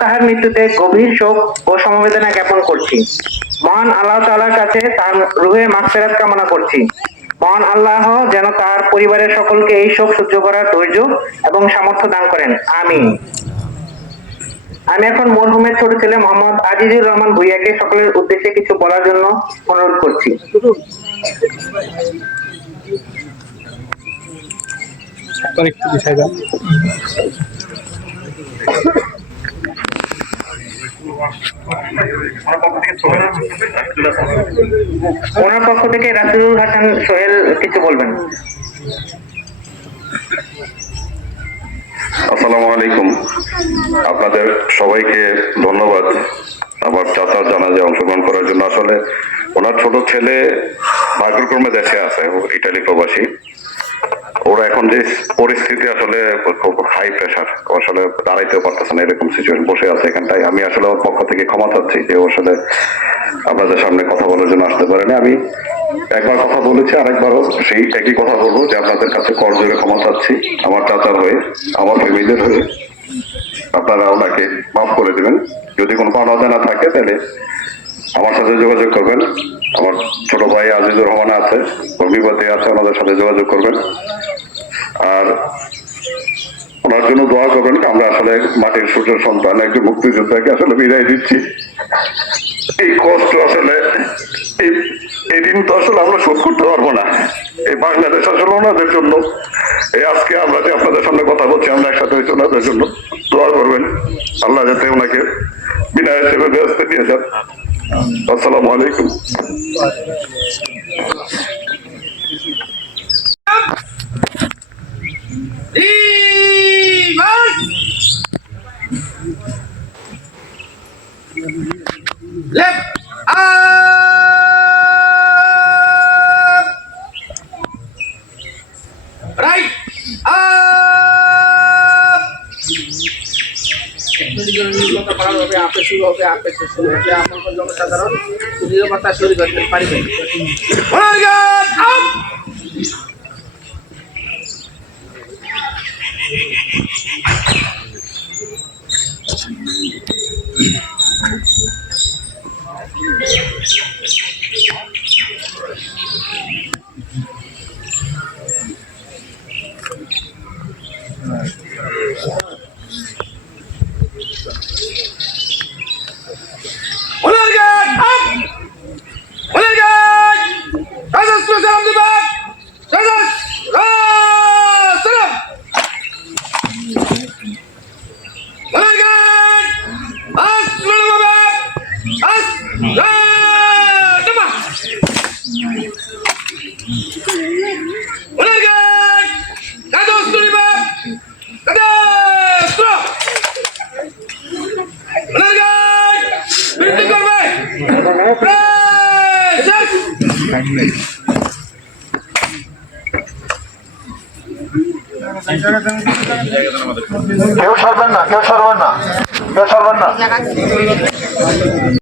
তাহার মৃত্যুতে গভীর শোক ও সমবেদনা জ্ঞাপন করছি। মহান আল্লাহ তাআলার কাছে তার রূহের মাগফিরাত কামনা করছি। মহান আল্লাহ যেন তার পরিবারের সকলকে এই শোক সহ্য করার ধৈর্য এবং সামর্থ্য দান করেন, আমিন। আমি এখন মরহুমের ছোট ছেলে মোহাম্মদ আজিজুর রহমান ভুইয়াকে সকলের উদ্দেশ্যে কিছু বলার জন্য অনুরোধ করছি। ওনার পক্ষ থেকে রাসূলুল হাসান সোহেল কিছু বলবেন। আসসালামু আলাইকুম। আপনাদের সবাইকে ধন্যবাদ আমার চাচার জানাজায় অংশগ্রহণ করার জন্য। আসলে ওনার ছোট ছেলে ভাগ্যক্রমে দেশে আছে, ইটালি প্রবাসী। ওরা এখন যে পরিস্থিতি আসলে খুব হাই প্রেশার, আসলে দাঁড়াইতেও পারতেছে না, এরকম সিচুয়েশন বসে আছে এখানটায়। আমি আসলে ওর পক্ষ থেকে ক্ষমা চাচ্ছি যে আসলে আপনাদের সামনে কথা বলার জন্য আসতে পারেনি। আমি একবার কথা বলেছি, আরেকবারও সেই একই কথা বলবো যে আপনাদের কাছে করজোড়ে ক্ষমা চাচ্ছি আমার চাচার হয়ে, আমার ফ্যামিলির হয়ে। আপনারা ওনাকে মাফ করে দেবেন। যদি কোনো পাওনা জানা থাকে তাহলে আমার সাথে যোগাযোগ করবেন। আমার ছোট ভাই আজিজুর রহমান আছে, বিপদে আছে, ওনাদের সাথে যোগাযোগ করবেন। আর ওনার জন্য দোয়া করবেন। আমরা আসলে মাটির সূর্য সন্তান একজন মুক্তিযোদ্ধাকে আসলে বিদায় দিচ্ছি। এই কষ্ট আসলে এই দিন তো আসলে আমরা শোধ করতে পারবো না। এই বাংলাদেশ আসলে ওনাদের জন্য, এই আজকে আমরা যে আপনাদের সামনে কথা বলছি, আমরা একসাথে হয়েছি ওনাদের জন্য। দোয়া করবেন আল্লাহ যাতে ওনাকে বিদায় হিসেবে ব্যস্ত দিয়ে যান। আসসালামু আলাইকুম। Left up, right up. কথা বলা হবে, আপে শুরু হবে, আপে শেষ হবে। আপনার জনসাধারণ নিরাপত্তা শুরু করতে পারবেন। কেউ সরবেন না, কেউ সরবেন না, কেউ সরবেন না।